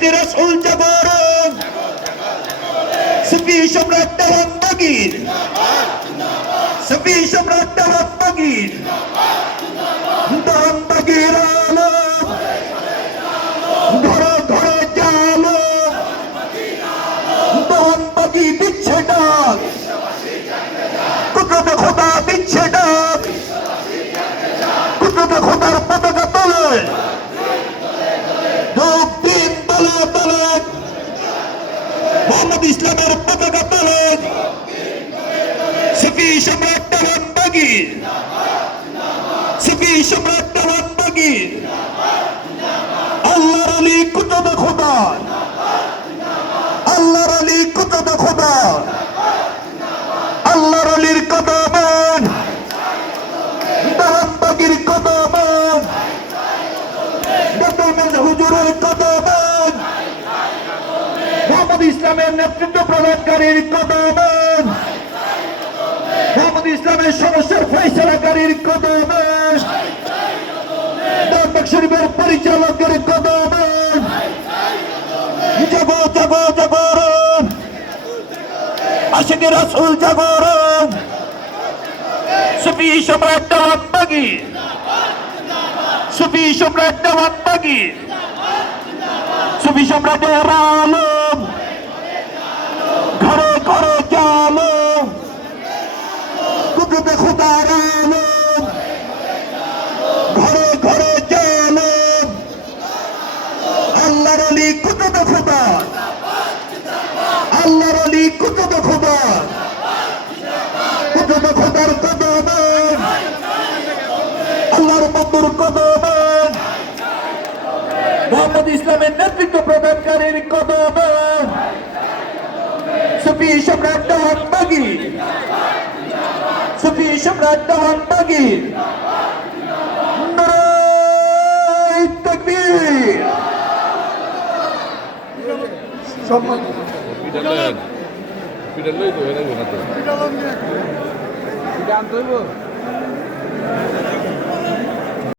আশিক রাসূল জাগরণ সুফি সম্রাট দেওয়ানবাগীর সুফি সম্রাট দেওয়ানবাগীর দেওয়ানবাগীর আলো ধরে ধরে জালো দেওয়ানবাগী দিচ্ছে ডাক কুদরতে খোদা দিচ্ছে ডাক কুদরতে খোদার পতাকা তোলে দিন তলে তলে মোহাম্মদ ইসলামের পতাকা তোলে সুফি সম্রাট দেওয়ানবাগীর সুফি সম্রাট দেওয়ানবাগীর আল্লাহর আলী কুতুবে খোদা আল্লাহর আলী কুতুবে খোদা আল্লাহর আলীর কদমান দেওয়ানবাগীর কদমান ডক্টর মির্জা হুজুরের কদমান মোহাম্মদ ইসলামের নেতৃত্ব প্রদানকারীর কদমান মোহাম্মদ ইসলামের সমস্যার ফয়সালাকারীর কদমান দেওয়ানবাগ শরীফের পরিচালকের কদমান জাগো জাগো জাগরণ আশিক রাসূল জাগরণ সুফি সম্রাট দেওয়ানবাগীর সুফি সম্রাট দেওয়ানবাগীর সুফি সম্রাটের আলম ঘরে ঘরে জালো কুদরতে খোদার আলম ঘরে ঘরে জালো আল্লাহর আলী কুদরতে খোদা আল্লাহর আলী কুদরতে খোদা কুদরতে খোদার কদমান আল্লাহর বন্ধুর কদমান মোহাম্মদ ইসলামের নেতৃত্ব প্রদানকারীর কদমান সুফি সম্রাট দেওয়ানবাগীর সুফি সম্রাট দেওয়ানবাগীর নারায়ে তাকবীর সম্মান পিটার লই তো এরা গোনা তো পিটা আনতে হইব